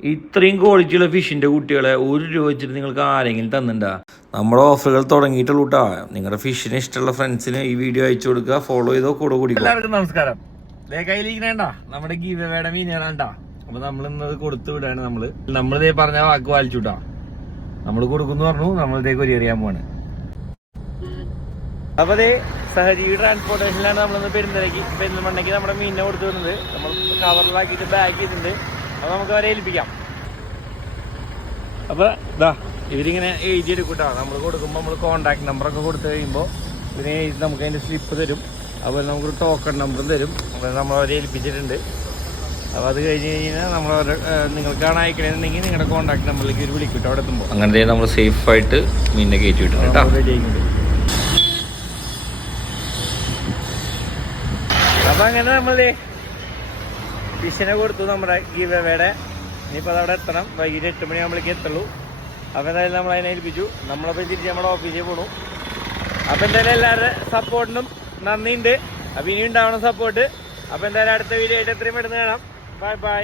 ഇത്രയും ക്വാളിറ്റിയുള്ള ഫിഷിൻ്റെ കുട്ടികളെ 1 രൂപ വെച്ചിട്ട് നിങ്ങൾക്ക് ആരെങ്കിലും തന്നിട്ടുണ്ടോ? നമ്മുടെ ഓഫറുകൾ തുടങ്ങിയിട്ടുള്ളൂ കേട്ടോ. നിങ്ങളുടെ ഫിഷിന് ഇഷ്ടമുള്ള ഫ്രണ്ട്സിന് ഈ വീഡിയോ അയച്ചു കൊടുക്കുക, ഫോളോ ചെയ്തോ, കൂടെ കൂടി. എല്ലാവർക്കും നമസ്കാരം. കയ്യിലിരിക്കണേണ്ട നമ്മുടെ ഗീവയുടെ മീനുകളാണ്ടാ. അപ്പൊ നമ്മൾ ഇന്നത് കൊടുത്തു വിടാണ്. നമ്മളിതേ പറഞ്ഞ വാക്ക് പാലിച്ചുട്ടാ. നമ്മൾ കൊടുക്കുന്നു പറഞ്ഞു, നമ്മളിതേക്ക് കൊരിയറിയാൻ പോവാണ്. അപ്പൊ അതേ സഹജീവി ട്രാൻസ്പോർട്ടേഷനിലാണ് നമ്മളിന്ന് പെരിന്തൽമണ്ണയ്ക്ക് നമ്മുടെ മീനിനെ കൊടുത്തു വിടുന്നത്. നമ്മൾ കവറിലാക്കിയിട്ട് ബാഗ് ചെയ്തിട്ടുണ്ട്. അപ്പൊ നമുക്ക് അവരെ ഏൽപ്പിക്കാം. അപ്പൊ ഇതാ ഇവരിങ്ങനെ എഴുതി എടുക്കൂട്ടോ. നമ്മൾ കൊടുക്കുമ്പോൾ നമ്മൾ കോൺടാക്ട് നമ്പറൊക്കെ കൊടുത്തു കഴിയുമ്പോൾ ഇതിനെ എഴുതി നമുക്ക് അതിൻ്റെ സ്ലിപ്പ് തരും. അതുപോലെ നമുക്കൊരു ടോക്കൺ നമ്പറും തരും. അപ്പോൾ നമ്മൾ അവരെ ഏൽപ്പിച്ചിട്ടുണ്ട്. അപ്പോൾ അത് കഴിഞ്ഞ് കഴിഞ്ഞാൽ നമ്മൾ നിങ്ങൾക്കാണ് അയക്കണമെന്നുണ്ടെങ്കിൽ നിങ്ങളുടെ കോൺടാക്ട് നമ്പറിലേക്ക് ഒരു വിളിക്കൂട്ടോ അവിടെ എത്തുമ്പോൾ. അങ്ങനെ നമ്മൾ സേഫായിട്ട് മീനിനെ കയറ്റി വിട്ടിട്ടുണ്ട്. അപ്പം അങ്ങനെ നമ്മൾ ഫിഷിനെ കൊടുത്തു നമ്മുടെ ഗീവയുടെ. ഇനിയിപ്പോൾ അതവിടെ എത്തണം. വൈകിട്ട് 8 മണിയാകുമ്പോഴേക്ക് എത്തുള്ളൂ. അപ്പോൾ എന്തായാലും നമ്മൾ അതിനെ ഏൽപ്പിച്ചു. നമ്മളപ്പോൾ തിരിച്ച് നമ്മുടെ ഓഫീസിൽ പോകണു. അപ്പോൾ എന്തായാലും എല്ലാവരുടെ സപ്പോർട്ടിനും നന്ദിയുണ്ട്. അപ്പോൾ ഇനി ഉണ്ടാവണം സപ്പോർട്ട്. അപ്പോൾ എന്തായാലും അടുത്ത വീഡിയോ ആയിട്ട് എത്രയും പെട്ടെന്ന് കാണാം. Bye bye.